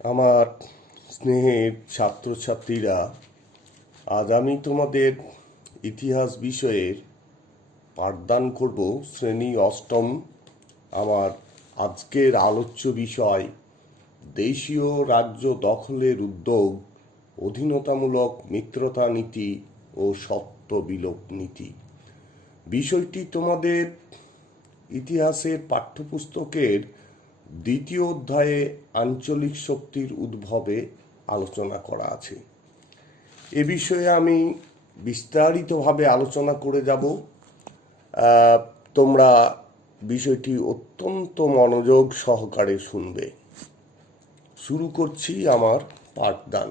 আমার স্নেহের ছাত্রছাত্রীরা, আজ আমি তোমাদের ইতিহাস বিষয়ের পাঠদান করব শ্রেণী অষ্টম। আমার আজকের আলোচ্য বিষয় দেশীয় রাজ্য দখলের উদ্যোগ, অধীনতামূলক মিত্রতা নীতি ও সত্ত্ব বিলোপ নীতি। বিষয়টি তোমাদের ইতিহাসের পাঠ্যপুস্তকের দ্বিতীয় অধ্যায়ে আঞ্চলিক শক্তির উদ্ভবে আলোচনা করা আছে। এ বিষয়ে আমি বিস্তারিতভাবে আলোচনা করে যাব। তোমরা বিষয়টি অত্যন্ত মনোযোগ সহকারে শুনবে। শুরু করছি আমার পাঠদান।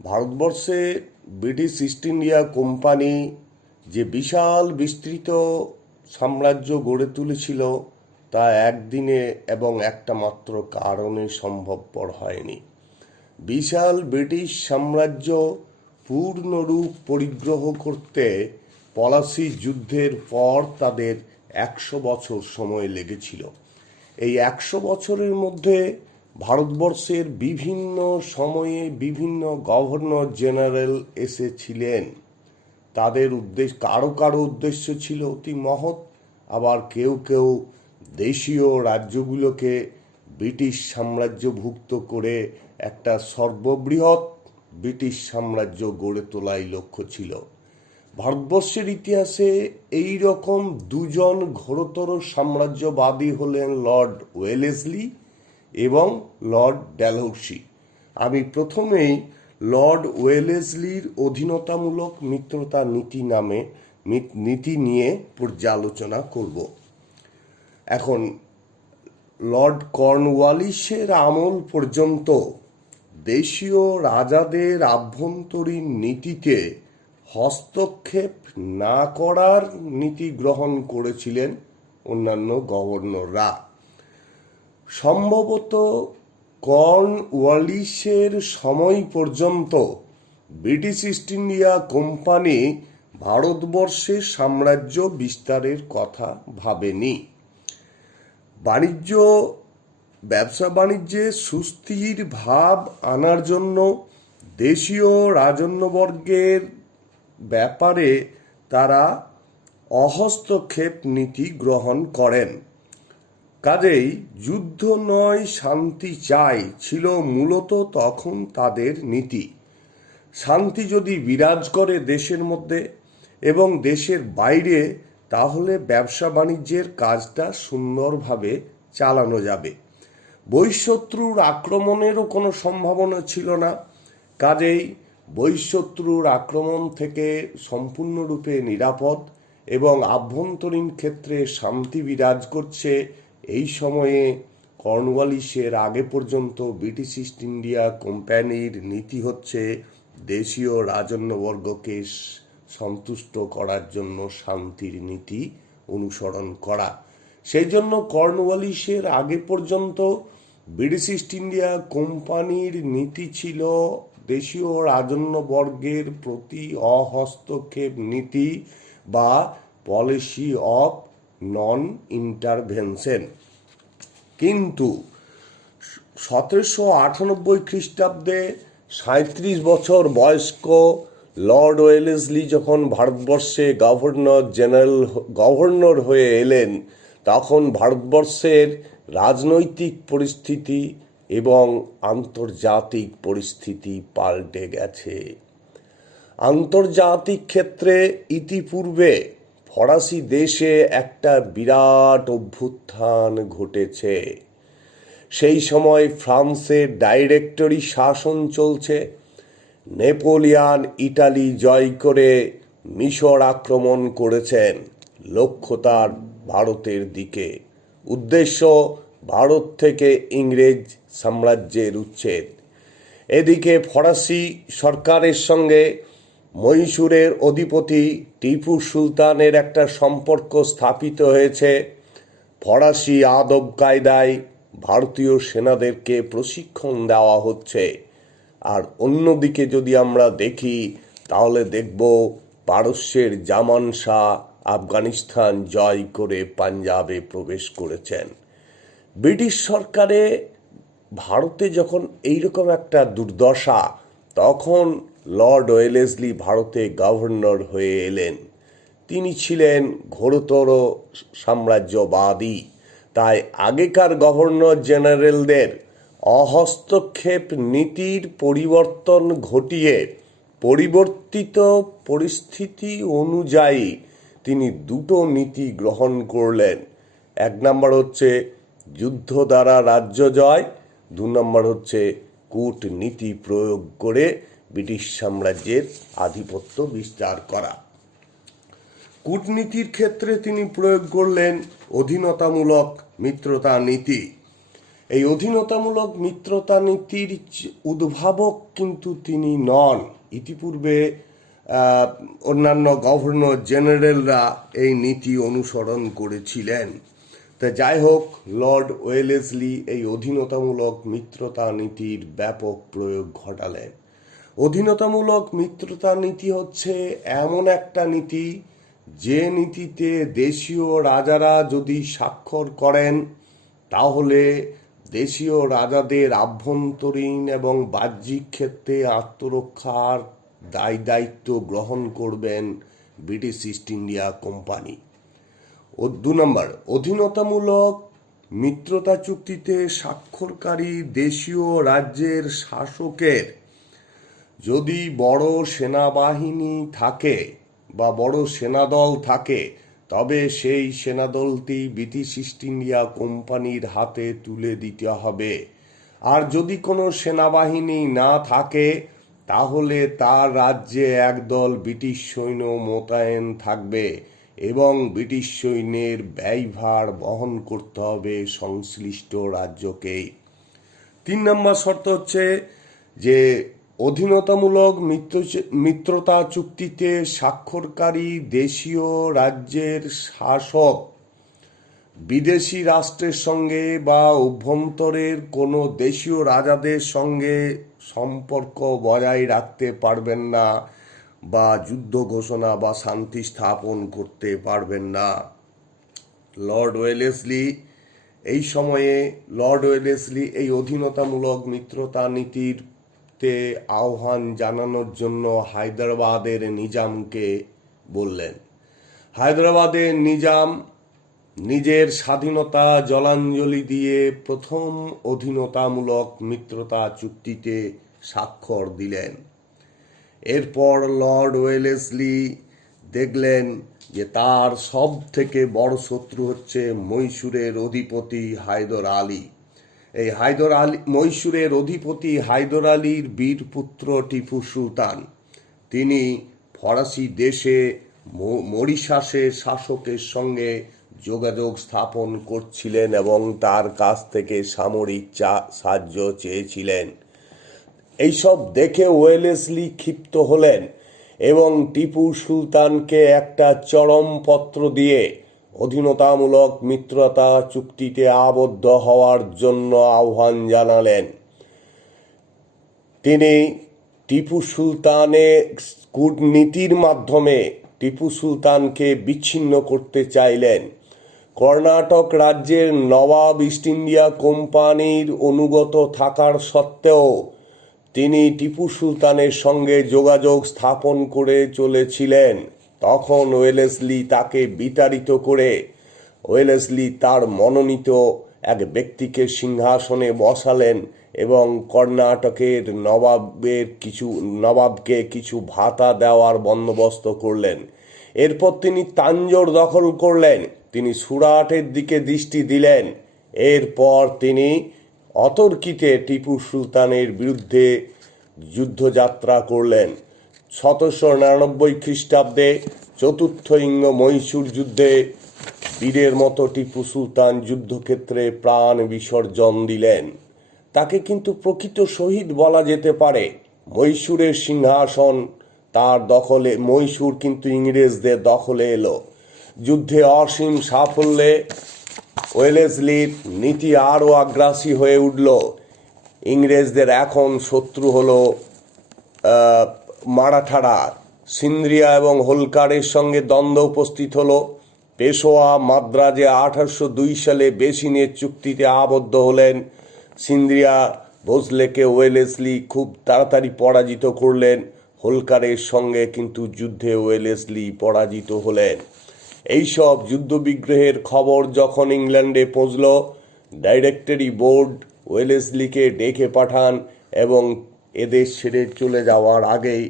ভারতবর্ষে ব্রিটিশ ইস্ট ইন্ডিয়া কোম্পানি যে বিশাল বিস্তৃত সাম্রাজ্য গড়ে তুলেছিল, তা একদিনে এবং একটা মাত্র কারণে সম্ভবপর হয়নি। বিশাল ব্রিটিশ সাম্রাজ্য পূর্ণরূপ পরিগ্রহ করতে পলাশী যুদ্ধের পর তাদের 100 বছর সময় লেগেছিল। এই 100 বছরের মধ্যে ভারতবর্ষের বিভিন্ন সময়ে বিভিন্ন গভর্নর জেনারেল এসেছিলেন। তাদের উদ্দেশ্য, কারো কারো উদ্দেশ্য ছিল অতি মহৎ, আবার কেউ কেউ দেশীয় রাজ্যগুলোকে ব্রিটিশ সাম্রাজ্যভুক্ত করে একটা সর্ববৃহৎ ব্রিটিশ সাম্রাজ্য গড়ে তোলাই লক্ষ্য ছিল। ভারতবর্ষের ইতিহাসে এই রকম দুজন ঘোরতর সাম্রাজ্যবাদী হলেন লর্ড ওয়েলেসলি এবং লর্ড ড্যালহৌসি। আমি প্রথমেই লর্ড ওয়েলেসলির অধীনতামূলক মিত্রতা নীতি নিয়ে পর্যালোচনা করব। এখন লর্ড কর্নওয়ালিসের আমল পর্যন্ত দেশীয় রাজাদের আভ্যন্তরীণ নীতিতে হস্তক্ষেপ না করার নীতি গ্রহণ করেছিলেন অন্যান্য গভর্নররা। সম্ভবত কর্নওয়ালিসের সময় পর্যন্ত ব্রিটিশ ইস্ট ইন্ডিয়া কোম্পানি ভারতবর্ষে সাম্রাজ্য বিস্তারের কথা ভাবেনি। ব্যবসা বাণিজ্যে সুস্থির ভাব আনার জন্য দেশীয় রাজন্যবর্গের ব্যাপারে তারা অহস্তক্ষেপ নীতি গ্রহণ করেন। কাজেই যুদ্ধ নয় শান্তি চাই ছিল মূলত তখন তাদের নীতি। শান্তি যদি বিরাজ করে দেশের মধ্যে এবং দেশের বাইরে, তাহলে ব্যবসা বাণিজ্যের কাজটা সুন্দরভাবে চালানো যাবে। বহিঃশত্রুর আক্রমণেরও কোনো সম্ভাবনা ছিল না। কাজেই বহিঃশত্রুর আক্রমণ থেকে সম্পূর্ণরূপে নিরাপদ এবং আভ্যন্তরীণ ক্ষেত্রে শান্তি বিরাজ করছে। এই সময়ে কর্নওয়ালিসের আগে পর্যন্ত ব্রিটিশ ইস্ট ইন্ডিয়া কোম্পানির নীতি হচ্ছে দেশীয় রাজন্যবর্গকে সন্তুষ্ট করার জন্য শান্তির নীতি অনুসরণ করা। সেই জন্য কর্নওয়ালিসের আগে পর্যন্ত ব্রিটিশ ইস্ট ইন্ডিয়া কোম্পানির নীতি ছিল দেশীয় রাজন্যবর্গের প্রতি অহস্তক্ষেপ নীতি বা পলিসি অফ নন ইন্টারভেনশন। কিন্তু 1798 খ্রিস্টাব্দে 37 বছর বয়স্ক লর্ড ওয়েলেসলি যখন ভারতবর্ষে গভর্নর হয়ে এলেন, তখন ভারতবর্ষের রাজনৈতিক পরিস্থিতি এবং আন্তর্জাতিক পরিস্থিতি পাল্টে গেছে। আন্তর্জাতিক ক্ষেত্রে ইতিপূর্বে ফরাসি দেশে একটা বিরাট অভ্যুত্থান ঘটেছে। সেই সময় ফ্রান্সের ডাইরেক্টরি শাসন চলছে। নেপোলিয়ান ইটালি জয় করে মিশর আক্রমণ করেছেন, লক্ষ্য তার ভারতের দিকে। উদ্দেশ্য ভারত থেকে ইংরেজ সাম্রাজ্যের উচ্ছেদ। এদিকে ফরাসি সরকারের সঙ্গে মহীশূরের অধিপতি টিপু সুলতানের একটা সম্পর্ক স্থাপিত হয়েছে। ফরাসি আদব কায়দায় ভারতীয় সেনাদেরকে প্রশিক্ষণ দেওয়া হচ্ছে। আর অন্যদিকে যদি আমরা দেখি, তাহলে দেখব পারস্যের জামান শাহ আফগানিস্তান জয় করে পাঞ্জাবে প্রবেশ করেছেন। ব্রিটিশ সরকারে ভারতে যখন এইরকম একটা দুর্দশা, তখন লর্ড ওয়েলেসলি ভারতে গভর্নর হয়ে এলেন। তিনি ছিলেন ঘোরতর সাম্রাজ্যবাদী, তাই আগেকার গভর্নর জেনারেলদের অহস্তক্ষেপ নীতির পরিবর্তন ঘটিয়ে পরিবর্তিত পরিস্থিতি অনুযায়ী তিনি দুটো নীতি গ্রহণ করলেন। এক নম্বর হচ্ছে যুদ্ধ দ্বারা রাজ্য জয়, দু নম্বর হচ্ছে কূটনীতি প্রয়োগ করে ব্রিটিশ সাম্রাজ্যের আধিপত্য বিস্তার করা। কূটনীতির ক্ষেত্রে তিনি প্রয়োগ করলেন অধীনতামূলক মিত্রতা নীতি। এই অধীনতামূলক মিত্রতা নীতির উদ্ভাবক কিন্তু তিনি নন। ইতিপূর্বে অন্যান্য গভর্নর জেনারেলরা এই নীতি অনুসরণ করেছিলেন। তা যাই হোক, লর্ড ওয়েলেসলি এই অধীনতামূলক মিত্রতা নীতির ব্যাপক প্রয়োগ ঘটালেন। অধীনতামূলক মিত্রতা নীতি হচ্ছে এমন একটা নীতি যে নীতিতে দেশীয় রাজারা যদি স্বাক্ষর করেন, তাহলে দেশীয় রাজাদের আভ্যন্তরীণ এবং বাহ্যিক ক্ষেত্রে আত্মরক্ষার দায়িত্ব গ্রহণ করবেন ব্রিটিশ ইস্ট ইন্ডিয়া কোম্পানি। ও 2 নম্বর, অধীনতামূলক মিত্রতা চুক্তিতে স্বাক্ষরকারী দেশীয় রাজ্যের শাসকের যদি বড় সেনাবাহিনী থাকে বা বড় সেনাদল থাকে, তবে সেই সেনাদলটি ব্রিটিশ ইস্ট ইন্ডিয়া কোম্পানির হাতে তুলে দিতে হবে। আর যদি কোনো সেনাবাহিনী না থাকে, তাহলে তার রাজ্যে একদল ব্রিটিশ সৈন্য মোতায়েন থাকবে এবং ব্রিটিশ সৈন্যের ব্যয়ভার বহন করতে হবে সংশ্লিষ্ট রাজ্যকেই। 3 নম্বর শর্ত হচ্ছে যে অধীনতামূলক মিত্রতা চুক্তিতে স্বাক্ষরকারী দেশীয় রাজ্যের শাসক বিদেশি রাষ্ট্রের সঙ্গে বা অভ্যন্তরের কোনো দেশীয় রাজাদের সঙ্গে সম্পর্ক বজায় রাখতে পারবেন না বা যুদ্ধ ঘোষণা বা শান্তি স্থাপন করতে পারবেন না। লর্ড ওয়েলেসলি এই অধীনতামূলক মিত্রতা নীতির আহ্বান জানানোর জন্য হায়দ্রাবাদের নিজামকে বললেন। হায়দ্রাবাদের নিজাম নিজের স্বাধীনতা জলাঞ্জলি দিয়ে প্রথম অধীনতামূলক মিত্রতা চুক্তিতে স্বাক্ষর দিলেন। এরপর লর্ড ওয়েলেসলি দেখলেন যে তার সব থেকে বড় শত্রু হচ্ছে মহীশূরের অধিপতি হায়দর আলী। এই মহীশূরের অধিপতি হায়দর আলীর বীরপুত্র টিপু সুলতান, তিনি ফরাসি দেশে মরিশাসের শাসকের সঙ্গে যোগাযোগ স্থাপন করছিলেন এবং তার কাছ থেকে সামরিক সাহায্য চেয়েছিলেন। এইসব দেখে ওয়েলেসলি ক্ষিপ্ত হলেন এবং টিপু সুলতানকে একটা চরম পত্র দিয়ে অধীনতামূলক মিত্রতা চুক্তিতে আবদ্ধ হওয়ার জন্য আহ্বান জানালেন। তিনি টিপু সুলতানের কূটনীতির মাধ্যমে টিপু সুলতানকে বিচ্ছিন্ন করতে চাইলেন। কর্ণাটক রাজ্যের নবাব ইস্ট ইন্ডিয়া কোম্পানির অনুগত থাকার সত্ত্বেও তিনি টিপু সুলতানের সঙ্গে যোগাযোগ স্থাপন করে চলেছিলেন। তখন ওয়েলেসলি তাকে বিতাড়িত করে ওয়েলেসলি তার মনোনীত এক ব্যক্তিকে সিংহাসনে বসালেন এবং কর্ণাটকের নবাবকে কিছু ভাতা দেওয়ার বন্দোবস্ত করলেন। এরপর তিনি তাঞ্জোর দখল করলেন। তিনি সুরাটের দিকে দৃষ্টি দিলেন। এরপর তিনি অতর্কিতে টিপু সুলতানের বিরুদ্ধে যুদ্ধযাত্রা করলেন। 1799 খ্রিস্টাব্দে চতুর্থ ইঙ্গ মহীশূর যুদ্ধে বীরের মতো টিপু সুলতান যুদ্ধক্ষেত্রে প্রাণ বিসর্জন দিলেন। তাকে কিন্তু প্রকৃত শহীদ বলা যেতে পারে। মহীশূরের সিংহাসন তার দখলে, মহীশূর কিন্তু ইংরেজদের দখলে এলো। যুদ্ধে অসীম সাফল্যে ওয়েলেসলির নীতি আরও আগ্রাসী হয়ে উঠল। ইংরেজদের এখন শত্রু হলো মারাঠারা। সিন্দ্রিয়া এবং হোলকারের সঙ্গে দ্বন্দ্ব উপস্থিত হলো। পেশোয়া মাদ্রাজে 1802 সালে বেসিনের চুক্তিতে আবদ্ধ হলেন। সিন্দ্রিয়া ভোসলেকে ওয়েলেসলি খুব তাড়াতাড়ি পরাজিত করলেন। হোলকারের সঙ্গে কিন্তু যুদ্ধে ওয়েলেসলি পরাজিত হলেন। এইসব যুদ্ধবিগ্রহের খবর যখন ইংল্যান্ডে পৌঁছল, ডাইরেক্টরি বোর্ড ওয়েলেসলিকে ডেকে পাঠান এবং এদেশ ছেড়ে চলে যাওয়ার আগেই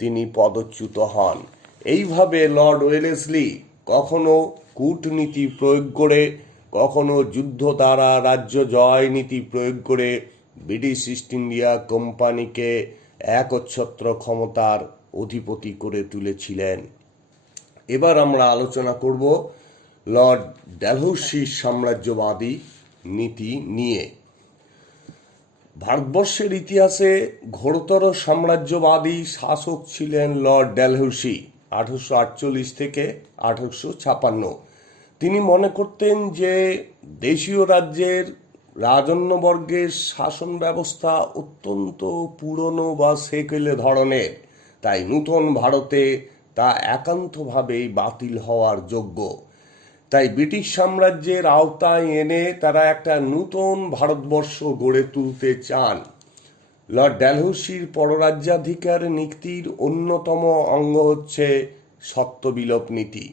তিনি পদচ্যুত হন। এইভাবে লর্ড ওয়েলেসলি কখনো কূটনীতি প্রয়োগ করে, কখনো যুদ্ধ দ্বারা রাজ্য জয় নীতি প্রয়োগ করে ব্রিটিশ ইস্ট ইন্ডিয়া কোম্পানিকে একচ্ছত্র ক্ষমতার অধিপতি করে তুলেছিলেন। এবার আমরা আলোচনা করব লর্ড ডেলহৌসির সাম্রাজ্যবাদী নীতি নিয়ে। ভারতবর্ষের ইতিহাসে ঘোরতর সাম্রাজ্যবাদী শাসক ছিলেন লর্ড ডেলহৌসি। 1848 থেকে 1856। তিনি মনে করতেন যে দেশীয় রাজ্যের রাজন্যবর্গের শাসন ব্যবস্থা অত্যন্ত পুরনো বা সেকেলে ধরনের, তাই নূতন ভারতে তা একান্তভাবেই বাতিল হওয়ার যোগ্য। তাই ব্রিটিশ সাম্রাজ্যের আওতায় এনে তারা একটা নূতন ভারতবর্ষ গড়ে তুলতে চান। লর্ড ডেলহৌসির পররাজ্যাধিকার নীতির অন্যতম অঙ্গ হচ্ছে সত্ত্ববিলোপ নীতি।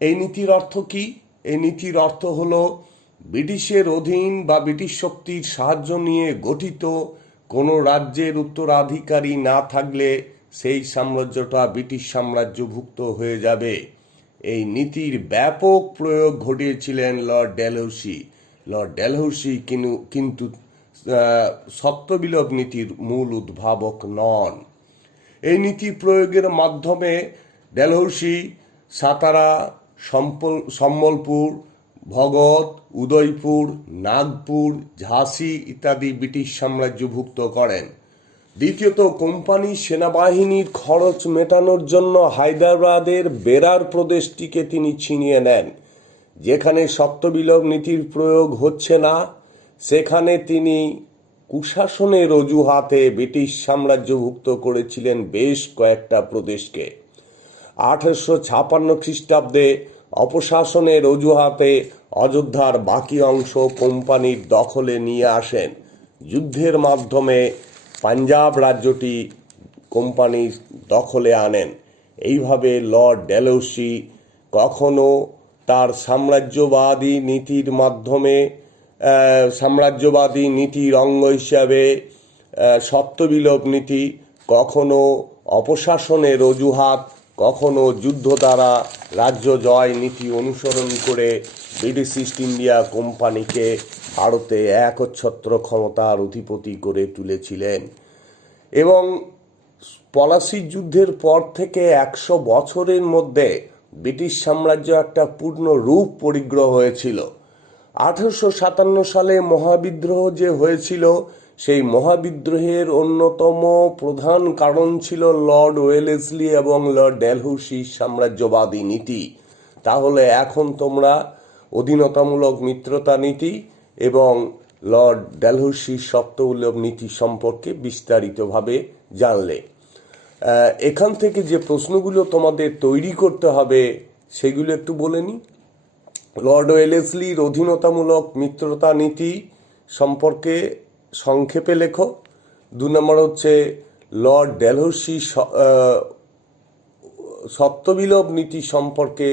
এই নীতির অর্থ কি? এই নীতির অর্থ হলো ব্রিটিশের অধীন বা ব্রিটিশ শক্তির সাহায্য নিয়ে গঠিত কোনো রাজ্যের উত্তরাধিকারী না থাকলে সেই সাম্রাজ্যটা ব্রিটিশ সাম্রাজ্যভুক্ত হয়ে যাবে। এই নীতির ব্যাপক প্রয়োগ ঘটিয়েছিলেন লর্ড ডেলহৌসি। লর্ড ডেলহৌসি কিন্তু সত্ত্ববিলোপ নীতির মূল উদ্ভাবক নন। এই নীতি প্রয়োগের মাধ্যমে ডেলহৌসি সাতারা, সম্বলপুর, ভগত, উদয়পুর, নাগপুর, ঝাঁসি ইত্যাদি ব্রিটিশ সাম্রাজ্যভুক্ত করেন। দ্বিতীয়ত, কোম্পানি সেনাবাহিনীর খরচ মেটানোর জন্য হায়দ্রাবাদের বেরার প্রদেশটিকে তিনি ছিনিয়ে নেন। যেখানে সত্ত্ববিলোপ নীতির প্রয়োগ হচ্ছে না, সেখানে তিনি কুশাসনের অজুহাতে ব্রিটিশ সাম্রাজ্যভুক্ত করেছিলেন বেশ কয়েকটা প্রদেশকে। 1856 খ্রিস্টাব্দে অপশাসনের অজুহাতে অযোধ্যার বাকি অংশ কোম্পানির দখলে নিয়ে আসেন। যুদ্ধের মাধ্যমে পাঞ্জাব রাজ্যটি কোম্পানির দখলে আনেন। এইভাবে লর্ড ডেলহৌসি কখনো তার সাম্রাজ্যবাদী নীতির মাধ্যমে সাম্রাজ্যবাদী নীতির অঙ্গ হিসাবে সত্ত্ববিলোপ নীতি, কখনো অপশাসনের অজুহাত, কখনো যুদ্ধ দ্বারা রাজ্য জয় নীতি অনুসরণ করে ব্রিটিশ ইস্ট ইন্ডিয়া কোম্পানিকে ভারতে একচ্ছত্র ক্ষমতার অধিপতি করে তুলেছিলেন। এবং পলাশির যুদ্ধের পর থেকে 100 বছরের মধ্যে ব্রিটিশ সাম্রাজ্য একটা পূর্ণ রূপ পরিগ্রহ হয়েছিল। 1857 সালে মহাবিদ্রোহ যে হয়েছিল, সেই মহাবিদ্রোহের অন্যতম প্রধান কারণ ছিল লর্ড ওয়েলেসলি এবং লর্ড ডেলহৌসির সাম্রাজ্যবাদী নীতি। তাহলে এখন তোমরা অধীনতামূলক মিত্রতা নীতি এবং লর্ড ডেলহৌসির সত্ত্ববিলোপ নীতি সম্পর্কে বিস্তারিতভাবে জানলে। এখান থেকে যে প্রশ্নগুলো তোমাদের তৈরি করতে হবে সেগুলো একটু বলে নিই। লর্ড ওয়েলেসলির অধীনতামূলক মিত্রতা নীতি সম্পর্কে সংক্ষেপে লেখো। 2 নম্বর হচ্ছে লর্ড ডেলহৌসি সত্ত্ববিলোপ নীতি সম্পর্কে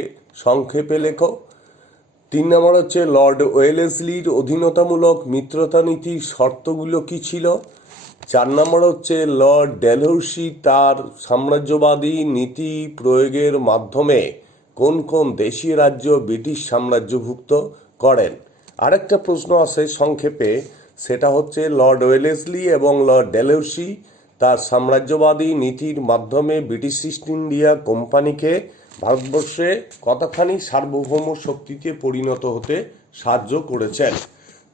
সংক্ষেপে লেখো। 3 নম্বর হচ্ছে লর্ড ওয়েলেসলির অধীনতামূলক মিত্রতা নীতির শর্তগুলো কি ছিল। 4 নম্বর হচ্ছে লর্ড ডেলহৌসি তার সাম্রাজ্যবাদী নীতি প্রয়োগের মাধ্যমে কোন কোন দেশীয় রাজ্য ব্রিটিশ সাম্রাজ্যভুক্ত করেন। আরেকটা প্রশ্ন আছে সংক্ষেপে, সেটা হচ্ছে লর্ড ওয়েলেসলি এবং লর্ড ডেলহৌসি তার সাম্রাজ্যবাদী নীতির মাধ্যমে ব্রিটিশ ইস্ট ইন্ডিয়া কোম্পানিকে ভারতবর্ষে কতখানি সার্বভৌম শক্তিতে পরিণত হতে সাহায্য করেছেন।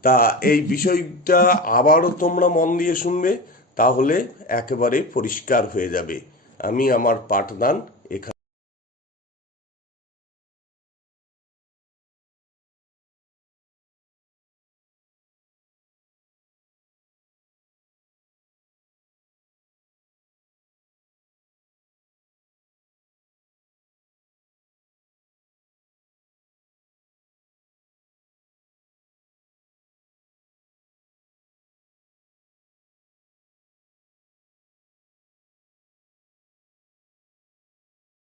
তা এই বিষয়টা আবারও তোমরা মন দিয়ে শুনবে, তাহলে একেবারে পরিষ্কার হয়ে যাবে। আমি আমার পাঠদান